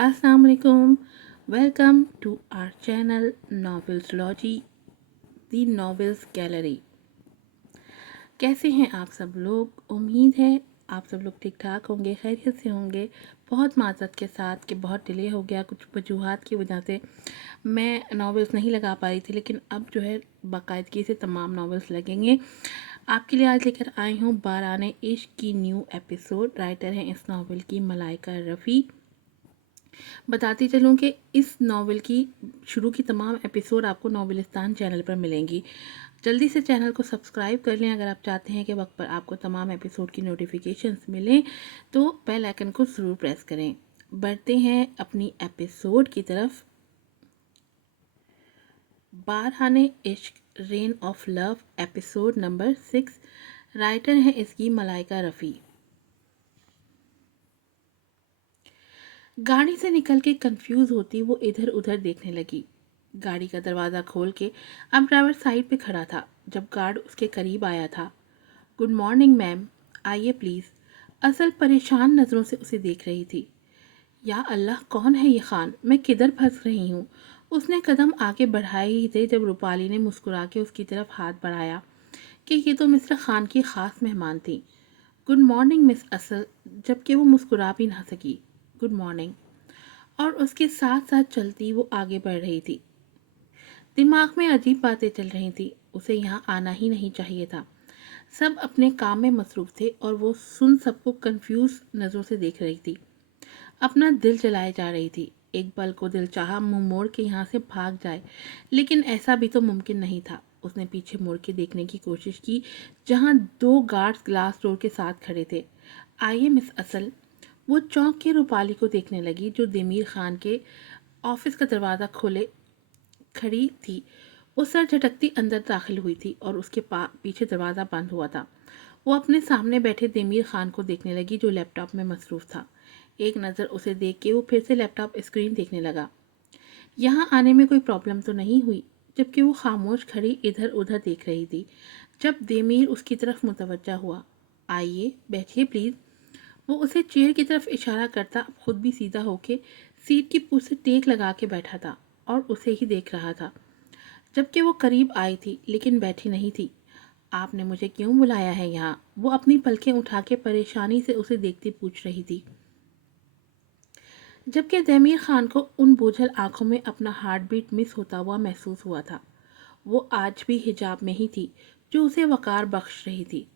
Assalamu alaikum. Welcome to our channel Novelology, the Novels Gallery. कैसे हैं आप सब लोग? उम्मीद है आप सब लोग ठीक ठाक होंगे, खैरियत से होंगे। बहुत माज़रत के साथ कि बहुत डिले हो गया कुछ वजूहात की वजह से मैं नॉवेल्स नहीं लगा पा रही थी, लेकिन अब जो है बाकायदगी से तमाम नॉवेल्स लगेंगे। आपके लिए आज लेकर आई हूँ बाराने इश्क की न्यू एपिसोड। राइटर हैं इस नावल की मलाइका रफ़ी। बताती चलूँ कि इस नावल की शुरू की तमाम एपिसोड आपको नॉवेलिस्तान चैनल पर मिलेंगी। जल्दी से चैनल को सब्सक्राइब कर लें अगर आप चाहते हैं कि वक्त पर आपको तमाम एपिसोड की नोटिफिकेशंस मिलें, तो बेल आइकन को ज़रूर प्रेस करें। बढ़ते हैं अपनी एपिसोड की तरफ। बारहाने इश्क rain of love episode number 6। Writer हैं इसकी मलाइका रफ़ी। गाड़ी से निकल के कंफ्यूज होती वो इधर उधर देखने लगी। गाड़ी का दरवाज़ा खोल के अब ड्राइवर साइड पे खड़ा था जब गार्ड उसके करीब आया था। गुड मॉर्निंग मैम, आइए प्लीज़। असल परेशान नज़रों से उसे देख रही थी। या अल्लाह, कौन है ये खान? मैं किधर फंस रही हूँ? उसने कदम आगे बढ़ाए ही थे जब रूपाली ने मुस्कुरा के उसकी तरफ हाथ बढ़ाया कि ये तो मिस्टर खान की ख़ास मेहमान थी। गुड मॉर्निंग मिस असल, जबकि वो मुस्कुरा भी ना सकी। Good morning. और उसके साथ साथ चलती वो आगे बढ़ रही थी। दिमाग में अजीब बातें चल रही थी। उसे यहाँ आना ही नहीं चाहिए था। सब अपने काम में मसरूफ थे और वो सुन सबको कंफ्यूज नज़रों से देख रही थी। अपना दिल जलाए जा रही थी। एक पल को दिल चाहा मुंह मोड़ के यहाँ से भाग जाए, लेकिन ऐसा भी तो मुमकिन नहीं था। उसने पीछे मुड़ के देखने की कोशिश की जहाँ दो गार्ड्स ग्लास डोर के साथ खड़े थे। आइए मिस असल। वो चौंक के रूपाली को देखने लगी जो देमीर खान के ऑफिस का दरवाज़ा खोले खड़ी थी। वो सर झटकती अंदर दाखिल हुई थी और उसके पीछे दरवाज़ा बंद हुआ था। वो अपने सामने बैठे देमीर खान को देखने लगी जो लैपटॉप में मसरूफ़ था। एक नज़र उसे देख के वो फिर से लैपटॉप स्क्रीन देखने लगा। यहाँ आने में कोई प्रॉब्लम तो नहीं हुई? जबकि वो खामोश खड़ी इधर उधर देख रही थी जब देमीर उसकी तरफ मुतवज्जा हुआ। आइए बैठिए प्लीज़। वो उसे चेयर की तरफ इशारा करता खुद भी सीधा होके सीट की पूछ से टेक लगा के बैठा था और उसे ही देख रहा था। जबकि वो करीब आई थी लेकिन बैठी नहीं थी। आपने मुझे क्यों बुलाया है यहाँ? वो अपनी पलकें उठा के परेशानी से उसे देखती पूछ रही थी, जबकि तैमीर खान को उन बोझल आंखों में अपना हार्ट बीट मिस होता हुआ महसूस हुआ था। वो आज भी हिजाब में ही थी जो उसे वकार बख्श रही थी।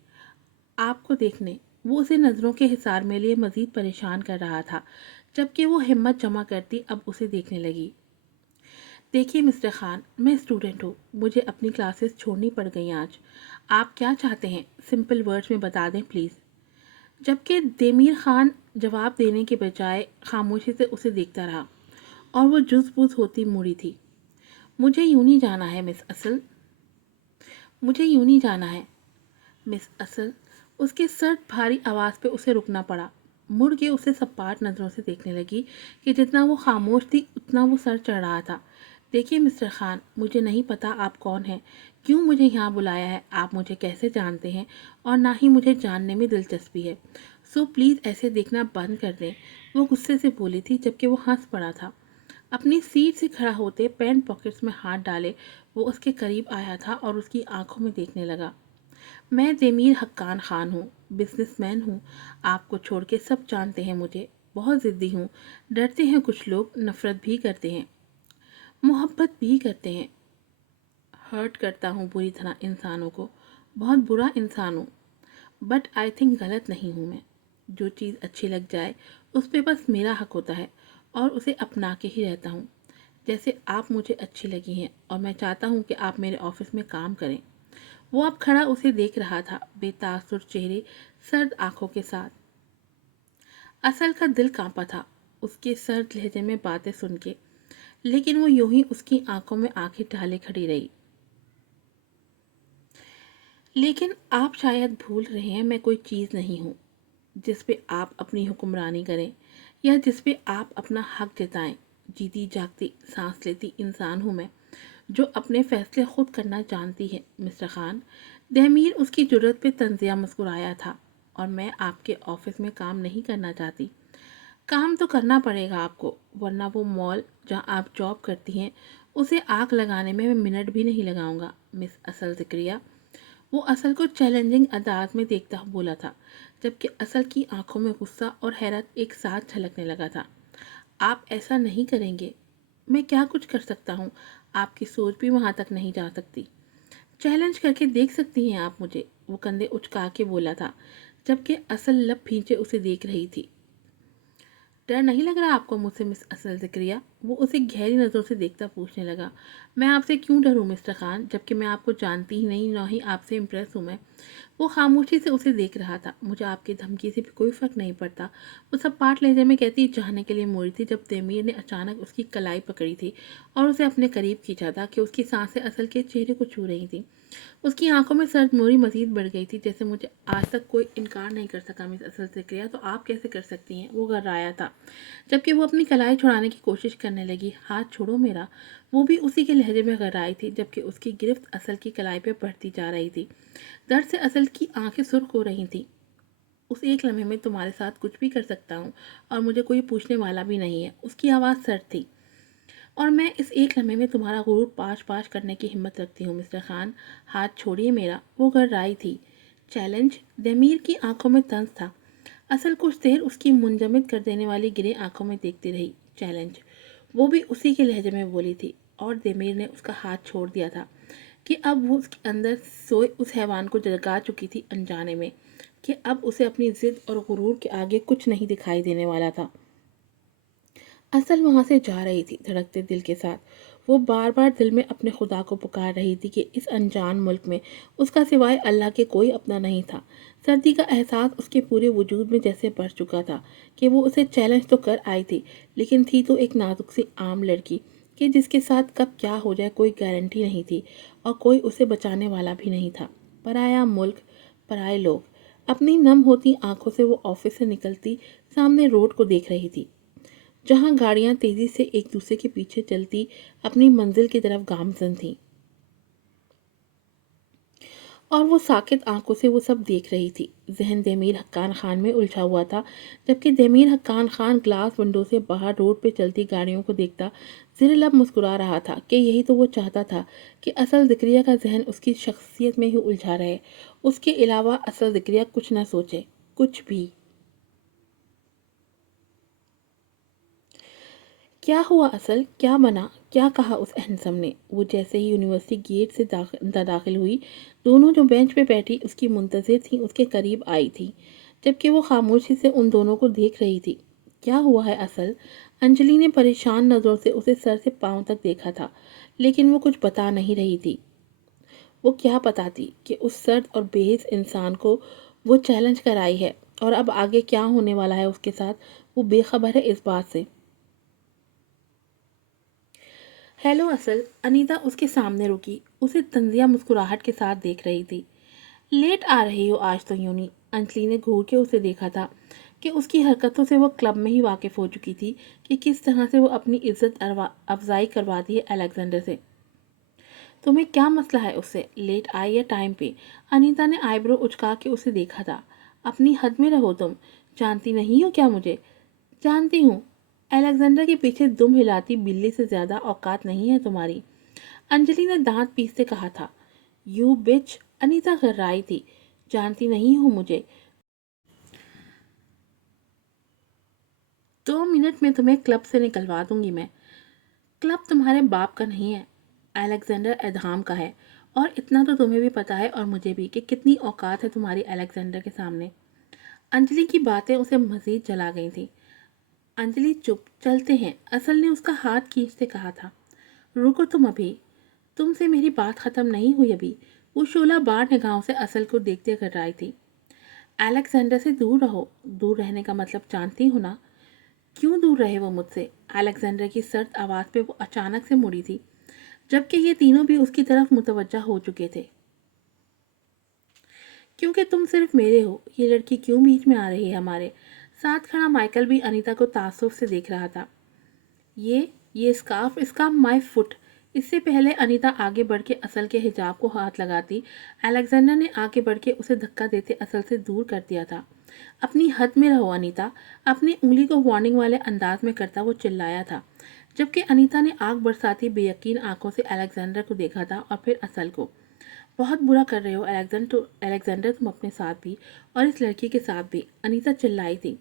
आपको देखने वो उसे नज़रों के हिसार में लिए मज़ीद परेशान कर रहा था, जबकि वो हिम्मत जमा करती अब उसे देखने लगी। देखिए मिस्टर खान, मैं स्टूडेंट हूँ, मुझे अपनी क्लासेस छोड़नी पड़ गई आज। आप क्या चाहते हैं? सिंपल वर्ड्स में बता दें प्लीज़। जबकि देमीर खान जवाब देने के बजाय खामोशी से उसे देखता रहा और वो जुज़-बुज़ होती मुड़ी थी। मुझे यूं नहीं जाना है मिस असल, मुझे यूं नहीं जाना है मिस असल। उसके सर्द भारी आवाज़ पे उसे रुकना पड़ा। मुड़ के उसे सपाट नज़रों से देखने लगी कि जितना वो खामोश थी उतना वो सर चढ़ रहा था। देखिए मिस्टर खान, मुझे नहीं पता आप कौन हैं, क्यों मुझे यहाँ बुलाया है, आप मुझे कैसे जानते हैं, और ना ही मुझे जानने में दिलचस्पी है। सो प्लीज़ ऐसे देखना बंद कर दें। वो गुस्से से बोली थी जबकि वो हंस पड़ा था। अपनी सीट से खड़ा होते पैंट पॉकेट्स में हाथ डाले वो उसके करीब आया था और उसकी आंखों में देखने लगा। मैं ज़मीर हक्कान ख़ान हूँ, बिजनेसमैन हूँ। आपको छोड़ के सब जानते हैं मुझे। बहुत ज़िद्दी हूँ। डरते हैं कुछ लोग, नफ़रत भी करते हैं, मोहब्बत भी करते हैं। हर्ट करता हूँ बुरी तरह इंसानों को। बहुत बुरा इंसान हूँ। बट आई थिंक गलत नहीं हूँ मैं। जो चीज़ अच्छी लग जाए उस पे बस मेरा हक होता है और उसे अपना के ही रहता हूँ। जैसे आप मुझे अच्छी लगी हैं और मैं चाहता हूँ कि आप मेरे ऑफिस में काम करें। वो अब खड़ा उसे देख रहा था, बेतासुर चेहरे, सर्द आंखों के साथ। असल का दिल कांपा था उसके सर्द लहजे में बातें सुन के, लेकिन वो यूं ही उसकी आंखों में आंखें डाले खड़ी रही। लेकिन आप शायद भूल रहे हैं मैं कोई चीज़ नहीं हूँ जिस पे आप अपनी हुक्मरानी करें या जिस पे आप अपना हक जताएं। जीती जागती सांस लेती इंसान हूँ मैं जो अपने फैसले खुद करना जानती है मिस्टर खान। दहमीर उसकी जुर्रत पे तंजिया मुस्कुराया था। और मैं आपके ऑफिस में काम नहीं करना चाहती। काम तो करना पड़ेगा आपको, वरना वो मॉल जहाँ आप जॉब करती हैं उसे आग लगाने में मैं मिनट भी नहीं लगाऊंगा मिस असल ज़िक्रिया। वो असल को चैलेंजिंग अंदाज में देखता हुआ बोला था, जबकि असल की आंखों में गुस्सा और हैरत एक साथ झलकने लगा था। आप ऐसा नहीं करेंगे। मैं क्या कुछ कर सकता हूँ? आपकी सोच भी वहाँ तक नहीं जा सकती। चैलेंज करके देख सकती हैं आप मुझे, वो कंधे उचका के बोला था, जबकि असल लब भींचे उसे देख रही थी। डर नहीं लग रहा आपको मुझसे मिस असल ज़िक्रिया? वो उसे गहरी नज़रों से देखता पूछने लगा। मैं आपसे क्यों डरूं मिस्टर खान, जबकि मैं आपको जानती ही नहीं, ना ही आपसे इम्प्रेस हूँ मैं। वो खामोशी से उसे देख रहा था। मुझे आपकी धमकी से भी कोई फ़र्क नहीं पड़ता, वो सब पाठ लहजे में कहती जाने के लिए मोड़ी थी, जब तेमीर ने अचानक उसकी कलाई पकड़ी थी और उसे अपने करीब खींचा था कि उसकी सांसें असल के चेहरे को छू रही थी। उसकी आंखों में सरदमोरी मजीद बढ़ गई थी। जैसे मुझे आज तक कोई इनकार नहीं कर सका मिस असल से क्रिया, तो आप कैसे कर सकती हैं? वो घबराया था, जबकि वो अपनी कलाई छुड़ाने की कोशिश करने लगी। हाथ छोड़ो मेरा। वो भी उसी के लहजे में घबराई थी, जबकि उसकी गिरफ्त असल की कलाई पर बढ़ती जा रही थी। दर्द से असल की आंखें सुर्ख हो रही थीं। उस एक लम्हे में तुम्हारे साथ कुछ भी कर सकता हूँ, और मुझे कोई पूछने वाला भी नहीं है। उसकी आवाज़ सर्द थी। और मैं इस एक लम्हे में तुम्हारा गुरूर पाश पाश करने की हिम्मत रखती हूँ मिस्टर खान। हाथ छोड़िए मेरा। वो घबराई थी। चैलेंज? देमीर की आंखों में तंज था। असल कुछ देर उसकी मुंजमद कर देने वाली गिरे आंखों में देखती रही। चैलेंज? वो भी उसी के लहजे में बोली थी, और देमीर ने उसका हाथ छोड़ दिया था कि अब वो उसके अंदर सोए उस हैवान को जगा चुकी थी, अनजाने में, कि अब उसे अपनी जिद और गुरूर के आगे कुछ नहीं दिखाई देने वाला था। असल वहाँ से जा रही थी धड़कते दिल के साथ। वो बार बार दिल में अपने खुदा को पुकार रही थी कि इस अनजान मुल्क में उसका सिवाय अल्लाह के कोई अपना नहीं था। सर्दी का एहसास उसके पूरे वजूद में जैसे बढ़ चुका था कि वो उसे चैलेंज तो कर आई थी, लेकिन थी तो एक नाजुक सी आम लड़की, कि जिसके साथ कब क्या हो जाए कोई गारंटी नहीं थी, और कोई उसे बचाने वाला भी नहीं था। पराया मुल्क, पराए लोग। अपनी नम होती आंखों से वो ऑफिस से निकलती सामने रोड को देख रही थी, जहां गाड़ियां तेजी से एक दूसरे के पीछे चलती अपनी मंजिल की तरफ गामजन थीं, और वो साकित आंखों से वो सब देख रही थी। जहन देमीर हक्कान खान में उलझा हुआ था, जबकि देमीर हक्कान खान ग्लास विंडो से बाहर रोड पे चलती गाड़ियों को देखता ज़िर लब मुस्कुरा रहा था कि यही तो वो चाहता था, कि असल ज़िक्रिया का जहन उसकी शख्सियत में ही उलझा रहे। उसके अलावा असल ज़िक्रिया कुछ न सोचे, कुछ भी। क्या हुआ असल? क्या बना? क्या कहा उस हैंडसम ने? वो जैसे ही यूनिवर्सिटी गेट से दाखिल हुई, दोनों जो बेंच पे बैठी उसकी मुंतज़िर थी उसके करीब आई थी, जबकि वो खामोशी से उन दोनों को देख रही थी। क्या हुआ है असल? अंजलि ने परेशान नज़रों से उसे सर से पाँव तक देखा था, लेकिन वो कुछ बता नहीं रही थी। वो क्या बताती कि उस सर्द और बेहिस इंसान को वो चैलेंज कर आई है, और अब आगे क्या होने वाला है उसके साथ, वो बेखबर है इस बात से। हेलो असल। अनीता उसके सामने रुकी, उसे तंजिया मुस्कुराहट के साथ देख रही थी। लेट आ रही हो आज तो यूं। अंजलि ने घूर के उसे देखा था कि उसकी हरकतों से वो क्लब में ही वाकिफ हो चुकी थी कि किस तरह से वो अपनी इज्जत अफजाई करवाती है अलेक्जेंडर से। तुम्हें क्या मसला है उससे? लेट आई या टाइम पे? अनीता ने आईब्रो उचका के उसे देखा था। अपनी हद में रहो तुम। जानती नहीं हो क्या मुझे? जानती हूँ। अलेक्जेंडर के पीछे दुम हिलाती बिल्ली से ज्यादा औकात नहीं है तुम्हारी। अंजलि ने दांत पीसते कहा था। यू बिच। अनीता घर्राई थी। जानती नहीं हो मुझे? 2 मिनट में तुम्हें क्लब से निकलवा दूंगी मैं। क्लब तुम्हारे बाप का नहीं है, अलेक्जेंडर एधाम का है। और इतना तो तुम्हें भी पता है और मुझे भी, कि कितनी औकात है तुम्हारी अलेक्जेंडर के सामने। अंजलि की बातें उसे मजीद जला गई थी। अंजलि चुप, चलते हैं, असल ने उसका हाथ खींचते कहा था। रुको तुम अभी। तुमसे मेरी बात खत्म नहीं हुई अभी। वो शोला बार निगाहों से असल को देखते कर रही थी। अलेक्जेंडर से दूर रहो। दूर रहने का मतलब जानती हो ना? क्यों दूर रहे वो मुझसे? अलेक्जेंडर की सर्द आवाज़ पे वो अचानक से मुड़ी थी, जबकि ये तीनों भी उसकी तरफ मुतवज्जा हो चुके थे। क्योंकि तुम सिर्फ मेरे हो। ये लड़की क्यों बीच में आ रही है हमारे साथ? खड़ा माइकल भी अनीता को तासुफ से देख रहा था। ये स्कार्फ, इसका माय फुट। इससे पहले अनीता आगे बढ़ के असल के हिजाब को हाथ लगाती, अलेक्जेंडर ने आगे बढ़ के उसे धक्का देते असल से दूर कर दिया था। اپنی حد میں رہو انیتا، اپنی انگلی کو وارننگ والے انداز میں کرتا وہ چلایا تھا، جبکہ انیتا نے آگ برساتی بے یقین آنکھوں سے الیگزینڈر کو دیکھا تھا اور پھر اصل کو۔ بہت برا کر رہے ہو الیگزینڈر، تم اپنے ساتھ بھی اور اس لڑکی کے ساتھ بھی، انیتا چلائی تھی۔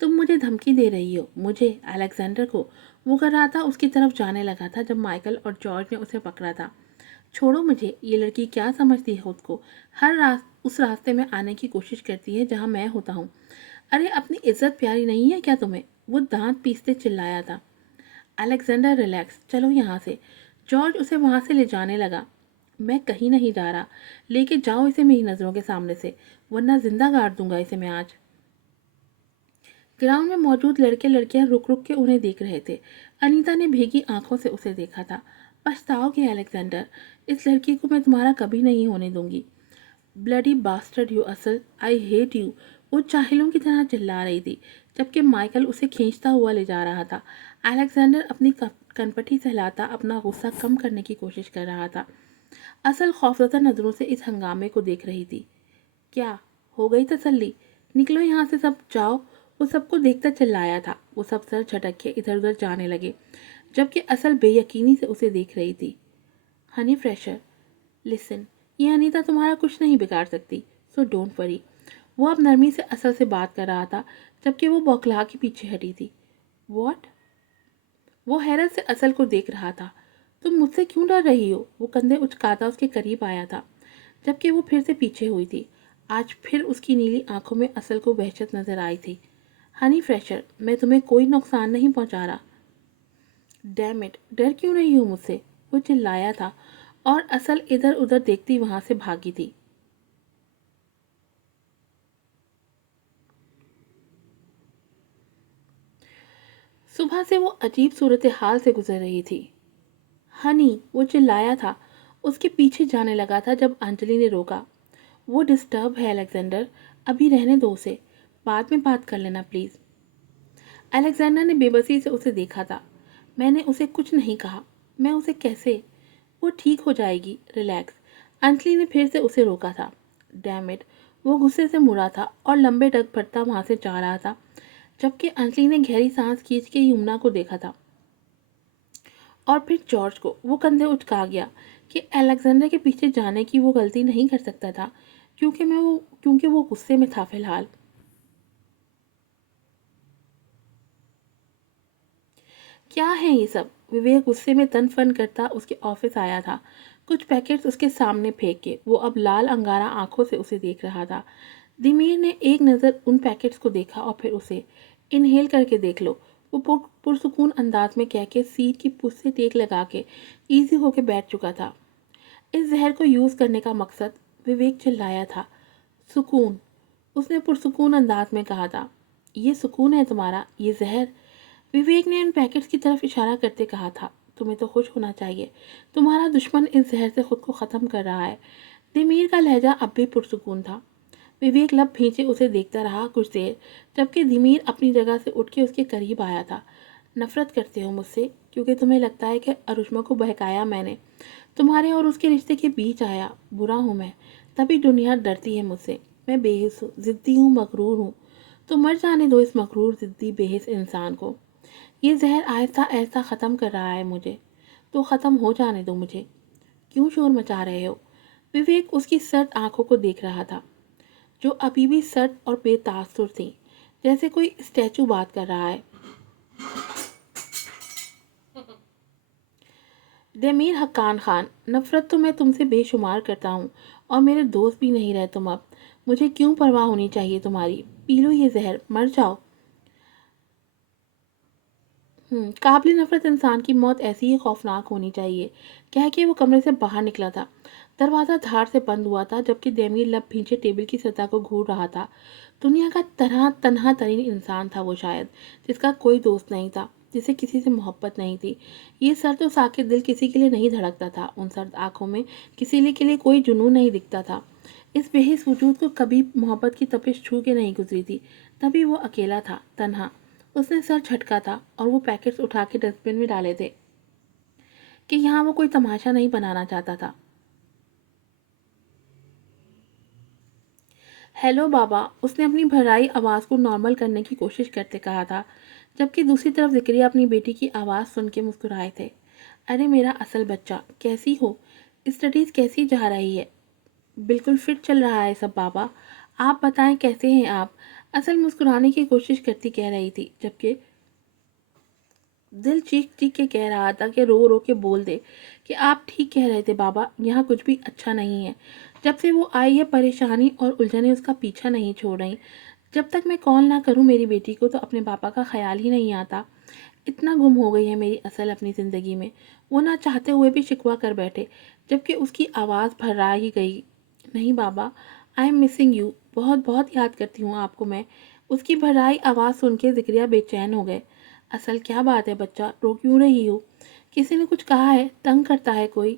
تم مجھے دھمکی دے رہی ہو، مجھے، الیگزینڈر کو۔ وہ کر رہا تھا، اس کی طرف جانے لگا تھا جب مائیکل اور جارج نے اسے پکڑا تھا۔ چھوڑو مجھے، یہ لڑکی کیا سمجھتی ہے خود کو، اس راستے میں آنے کی کوشش کرتی ہے جہاں میں ہوتا ہوں۔ ارے اپنی عزت پیاری نہیں ہے کیا تمہیں؟ وہ دانت پیستے چلایا تھا۔ الیگزینڈر ریلیکس، چلو یہاں سے۔ جارج اسے وہاں سے لے جانے لگا۔ میں کہیں نہیں جا رہا، لے کے جاؤ اسے میری نظروں کے سامنے سے، ورنہ زندہ گاڑ دوں گا اسے میں آج۔ گراؤنڈ میں موجود لڑکے لڑکیاں رک رک کے انہیں دیکھ رہے تھے۔ انیتا نے بھیگی آنکھوں سے اسے دیکھا تھا۔ پچھتاؤ گے الیگزینڈر، اس لڑکی کو میں تمہارا کبھی نہیں ہونے دوں گی۔ بلڈی باسٹرڈ یو اصل، آئی ہیٹ یو، وہ چاہلوں کی طرح چلا رہی تھی، جبکہ مائیکل اسے کھینچتا ہوا لے جا رہا تھا۔ الیگزینڈر اپنی کنپٹی سہلاتا اپنا غصہ کم کرنے کی کوشش کر رہا تھا۔ اصل خوفزدہ نظروں سے اس ہنگامے کو دیکھ رہی تھی۔ کیا ہو گئی تسلی؟ نکلو یہاں سے سب، جاؤ۔ وہ سب کو دیکھتا چلایا تھا۔ وہ سب سر جھٹک کے ادھر ادھر جانے لگے، جبکہ اصل بے یقینی سے اسے دیکھ رہی تھی۔ ہنی فریشر، لسن، یہ انیتا تمہارا کچھ نہیں بگاڑ سکتی، سو ڈونٹ وری۔ وہ اب نرمی سے اصل سے بات کر رہا تھا، جبکہ وہ بوکھلا کے پیچھے ہٹی تھی۔ واٹ؟ وہ حیرت سے اصل کو دیکھ رہا تھا۔ تم مجھ سے کیوں ڈر رہی ہو؟ وہ کندھے اچکاتا اس کے قریب آیا تھا، جبکہ وہ پھر سے پیچھے ہوئی تھی۔ آج پھر اس کی نیلی آنکھوں میں اصل کو وحشت نظر آئی تھی۔ ہنی فریشر، میں تمہیں کوئی نقصان نہیں پہنچا رہا۔ ڈیم اٹ، ڈر کیوں رہی ہو مجھ سے؟ وہ چلایا تھا، اور اصل ادھر ادھر دیکھتی وہاں سے بھاگی تھی۔ صبح سے وہ عجیب صورتحال سے گزر رہی تھی۔ ہنی، وہ چلایا تھا، اس کے پیچھے جانے لگا تھا جب انجلی نے روکا۔ وہ ڈسٹرب ہے الیگزینڈر، ابھی رہنے دو اسے، بعد میں بات کر لینا پلیز۔ الیگزینڈر نے بے بسی سے اسے دیکھا تھا۔ میں نے اسے کچھ نہیں کہا، میں اسے کیسے؟ وہ ٹھیک ہو جائے گی، ریلیکس۔ انجلی نے پھر سے اسے روکا تھا۔ ڈیم اٹ، وہ غصے سے مڑا تھا اور لمبے ڈگ پھرتا وہاں سے جا رہا تھا، جبکہ انجلی نے گہری سانس کھینچ کے یمنا کو دیکھا تھا، اور پھر جارج کو۔ وہ کندھے اچکا گیا کہ الیگزینڈر کے پیچھے جانے کی وہ غلطی نہیں کر سکتا تھا، کیونکہ وہ غصے میں تھا فی الحال۔ کیا ہے یہ سب؟ وویک غصے میں تن فن کرتا اس کے آفس آیا تھا، کچھ پیکٹس اس کے سامنے پھینک کے۔ وہ اب لال انگارہ آنکھوں سے اسے دیکھ رہا تھا۔ دمیر نے ایک نظر ان پیکٹس کو دیکھا اور پھر اسے۔ انہیل کر کے دیکھ لو، وہ پرسکون انداز میں کہہ کے سیٹ کی پشت سے ٹیک لگا کے ایزی ہو کے بیٹھ چکا تھا۔ اس زہر کو یوز کرنے کا مقصد، وویک چلایا تھا، سکون۔ اس نے پرسکون انداز میں کہا تھا، یہ سکون ہے تمہارا، یہ زہر؟ وویک نے ان پیکٹس کی طرف اشارہ کرتے کہا تھا، تمہیں تو خوش ہونا چاہیے، تمہارا دشمن اس زہر سے خود کو ختم کر رہا ہے۔ دمیر کا لہجہ اب بھی پرسکون تھا۔ وویک لب بھینچے اسے دیکھتا رہا کچھ دیر، جبکہ دمیر اپنی جگہ سے اٹھ کے اس کے قریب آیا تھا۔ نفرت کرتے ہو مجھ سے، کیونکہ تمہیں لگتا ہے کہ ارشما کو بہکایا میں نے، تمہارے اور اس کے رشتے کے بیچ آیا۔ برا ہوں میں، تبھی دنیا ڈرتی ہے مجھ سے۔ میں بے حس ہوں، ضدی ہوں، مغرور ہوں۔ تو مر جانے دو اس مغرور، ضدی، بے حس انسان کو۔ یہ زہر آہستہ آہستہ ختم کر رہا ہے مجھے، تو ختم ہو جانے دو مجھے۔ کیوں شور مچا رہے ہو؟ وویک اس کی سرد آنکھوں کو دیکھ رہا تھا، جو ابھی بھی سرد اور بے تاثر تھی، جیسے کوئی اسٹیچو بات کر رہا ہے۔ دمیر حقان خان، نفرت تو میں تم سے بے شمار کرتا ہوں، اور میرے دوست بھی نہیں رہے تم اب۔ مجھے کیوں پرواہ ہونی چاہیے تمہاری؟ پی لو یہ زہر، مر جاؤ۔ قابل نفرت انسان کی موت ایسی ہی خوفناک ہونی چاہیے، کہہ کے وہ کمرے سے باہر نکلا تھا۔ دروازہ دھار سے بند ہوا تھا، جبکہ دمیر لب بھینچے ٹیبل کی سطح کو گھور رہا تھا۔ دنیا کا تنہا ترین انسان تھا وہ شاید، جس کا کوئی دوست نہیں تھا، جسے کسی سے محبت نہیں تھی۔ یہ سرد و ساکت دل کسی کے لیے نہیں دھڑکتا تھا، ان سرد آنکھوں میں کسی کے لیے کوئی جنون نہیں دکھتا تھا۔ اس بے حس وجود کو کبھی محبت کی تپش چھو کے نہیں گزری تھی، تبھی وہ اکیلا تھا، تنہا۔ اس نے سر جھٹکا تھا اور وہ پیکٹس اٹھا کے ڈسٹ بن میں ڈالے تھے کہ یہاں وہ کوئی تماشا نہیں بنانا چاہتا تھا۔ ہیلو بابا، اس نے اپنی بھرائی آواز کو نارمل کرنے کی کوشش کرتے کہا تھا، جبکہ دوسری طرف ذکریہ اپنی بیٹی کی آواز سن کے مسکرائے تھے۔ ارے میرا اصل بچہ، کیسی ہو؟ اسٹڈیز کیسی جا رہی ہے؟ بالکل فٹ چل رہا ہے سب بابا، آپ بتائیں کیسے ہیں آپ؟ اصل مسکرانے کی کوشش کرتی کہہ رہی تھی، جبکہ دل چیخ چیخ کے کہہ رہا تھا کہ رو رو کے بول دے کہ آپ ٹھیک کہہ رہے تھے بابا، یہاں کچھ بھی اچھا نہیں ہے۔ جب سے وہ آئی ہے پریشانی اور الجھنیں اس کا پیچھا نہیں چھوڑ رہی۔ جب تک میں کال نہ کروں میری بیٹی کو تو اپنے پاپا کا خیال ہی نہیں آتا۔ اتنا گم ہو گئی ہے میری اصل اپنی زندگی میں۔ وہ نہ چاہتے ہوئے بھی شکوہ کر بیٹھے، جبکہ اس کی آواز بھرا ہی گئی۔ نہیں بابا، آئی ایم مسنگ یو، بہت بہت یاد کرتی ہوں آپ کو میں۔ اس کی بھرائی آواز سن کے ذکریہ بے چین ہو گئے۔ اصل کیا بات ہے بچہ، رو کیوں رہی ہو؟ کسی نے کچھ کہا ہے؟ تنگ کرتا ہے کوئی؟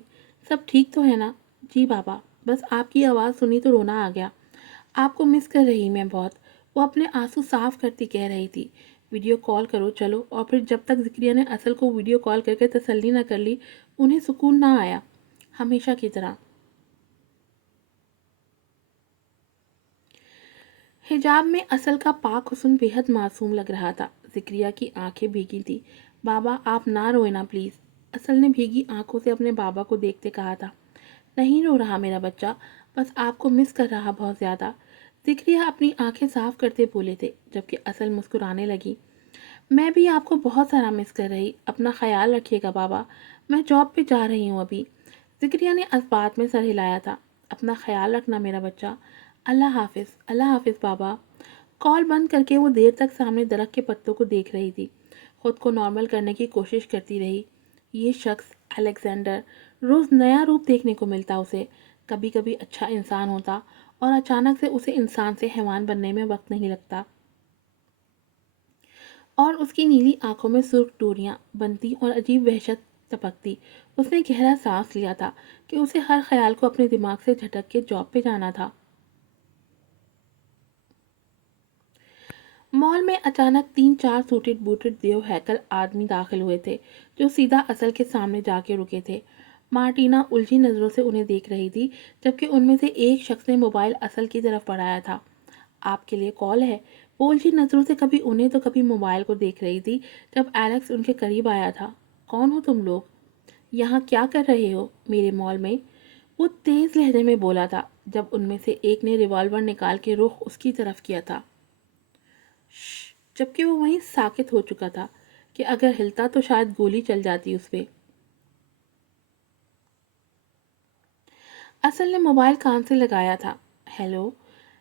سب ٹھیک تو ہے نا؟ جی بابا، بس آپ کی آواز سنی تو رونا آ گیا۔ آپ کو مس کر رہی میں بہت، وہ اپنے آنسو صاف کرتی کہہ رہی تھی۔ ویڈیو کال کرو چلو، اور پھر جب تک ذکریہ نے اصل کو ویڈیو کال کر کے تسلی نہ کر لی، انہیں سکون نہ آیا۔ ہمیشہ کی طرح حجاب میں اصل کا پاک حسن بے حد معصوم لگ رہا تھا۔ ذکریہ کی آنکھیں بھیگی تھی۔ بابا آپ نہ روئے نا پلیز، اصل نے بھیگی آنکھوں سے اپنے بابا کو دیکھتے کہا تھا۔ نہیں رو رہا میرا بچہ، بس آپ کو مس کر رہا بہت زیادہ۔ ذکریہ اپنی آنکھیں صاف کرتے بولے تھے، جبکہ اصل مسکرانے لگی۔ میں بھی آپ کو بہت سارا مس کر رہی، اپنا خیال رکھیے گا بابا، میں جاب پہ جا رہی ہوں ابھی۔ ذکریہ نے اس بات میں سر ہلایا تھا۔ اپنا خیال رکھنا میرا بچہ۔ اللہ حافظ، اللہ حافظ بابا۔ کال بند کر کے وہ دیر تک سامنے درخت کے پتوں کو دیکھ رہی تھی، خود کو نارمل کرنے کی کوشش کرتی رہی۔ یہ شخص الیگزینڈر روز نیا روپ دیکھنے کو ملتا اسے، کبھی کبھی اچھا انسان ہوتا اور اچانک سے اسے انسان سے حیوان بننے میں وقت نہیں لگتا، اور اس کی نیلی آنکھوں میں سرخ ڈوریاں بنتی اور عجیب وحشت ٹپکتی۔ اس نے گہرا سانس لیا تھا کہ اسے ہر خیال کو اپنے دماغ سے جھٹک کے جاب پہ جانا تھا۔ مال میں اچانک 3-4 سوٹڈ بوٹڈ دیو ہیکل آدمی داخل ہوئے تھے، جو سیدھا اصل کے سامنے جا کے رکے تھے۔ مارٹینا الجھی نظروں سے انہیں دیکھ رہی تھی، جبکہ ان میں سے ایک شخص نے موبائل اصل کی طرف بڑھایا تھا۔ آپ کے لیے کال ہے؟ وہ الجھی نظروں سے کبھی انہیں تو کبھی موبائل کو دیکھ رہی تھی جب ایلیکس ان کے قریب آیا تھا۔ کون ہو تم لوگ؟ یہاں کیا کر رہے ہو میرے مال میں؟ وہ تیز لہجے میں بولا تھا، جب ان میں سے ایک نے ریوالور نکال کے رخ اس کی طرف کیا تھا، جبکہ وہ وہیں ساکت ہو چکا تھا کہ اگر ہلتا تو شاید گولی چل جاتی اس پہ۔ اصل نے موبائل کان سے لگایا تھا۔ ہیلو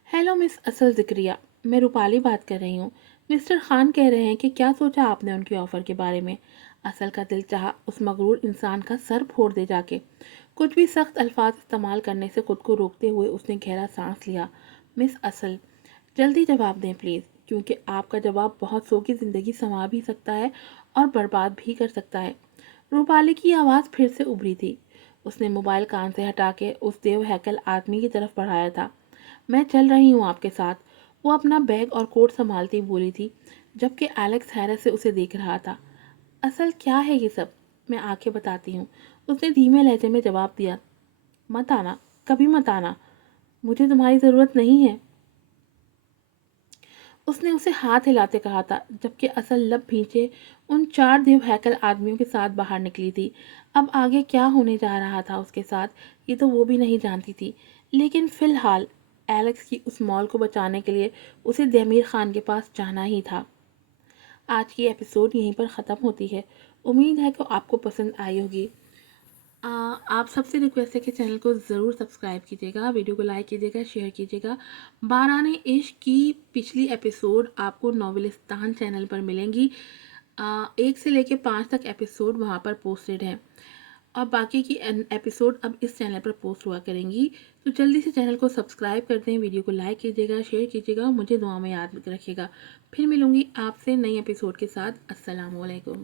ہیلو مس اصل ذکریہ، میں روپالی بات کر رہی ہوں۔ مسٹر خان کہہ رہے ہیں کہ کیا سوچا آپ نے ان کی آفر کے بارے میں؟ اصل کا دل چاہا اس مغرور انسان کا سر پھوڑ دے جا کے۔ کچھ بھی سخت الفاظ استعمال کرنے سے خود کو روکتے ہوئے اس نے گہرا سانس لیا۔ مس اصل، جلدی جواب دیں پلیز، کیونکہ آپ کا جواب بہت سو کی زندگی سنوار بھی سکتا ہے اور برباد بھی کر سکتا ہے۔ روپالی کی آواز پھر سے ابھری تھی۔ اس نے موبائل کان سے ہٹا کے اس دیو ہیکل آدمی کی طرف بڑھایا تھا۔ میں چل رہی ہوں آپ کے ساتھ، وہ اپنا بیگ اور کوٹ سنبھالتی بولی تھی، جبکہ ایلیکس حیرت سے اسے دیکھ رہا تھا۔ اصل کیا ہے یہ سب؟ میں آنکھیں بتاتی ہوں، اس نے دھیمے لہجے میں جواب دیا۔ مت آنا، کبھی مت آنا، مجھے تمہاری ضرورت نہیں ہے، اس نے اسے ہاتھ ہلاتے کہا تھا، جبکہ اصل لب بھینچے ان 4 دیو ہیکل آدمیوں کے ساتھ باہر نکلی تھی۔ اب آگے کیا ہونے جا رہا تھا اس کے ساتھ، یہ تو وہ بھی نہیں جانتی تھی، لیکن فی الحال ایلیکس کی اس مال کو بچانے کے لیے اسے دمیر خان کے پاس جانا ہی تھا۔ آج کی ایپیسوڈ یہیں پر ختم ہوتی ہے۔ امید ہے کہ آپ کو پسند آئی ہوگی۔ آپ سب سے ریکویسٹ ہے کہ چینل کو ضرور سبسکرائب کیجیے گا، ویڈیو کو لائک کیجیے گا، شیئر کیجیے گا۔ باران عشق کی پچھلی ایپیسوڈ آپ کو ناولستان چینل پر ملیں گی۔ 1 سے لے کے 5 تک ایپیسوڈ وہاں پر پوسٹڈ ہیں، اور باقی کی ایپیسوڈ اب اس چینل پر پوسٹ ہوا کریں گی۔ تو جلدی سے چینل کو سبسکرائب کر دیں، ویڈیو کو لائک کیجیے گا، شیئر کیجیے گا، مجھے دعا میں یاد رکھیے گا۔ پھر ملوں گی آپ سے نئی ایپیسوڈ کے ساتھ۔ السلام علیکم۔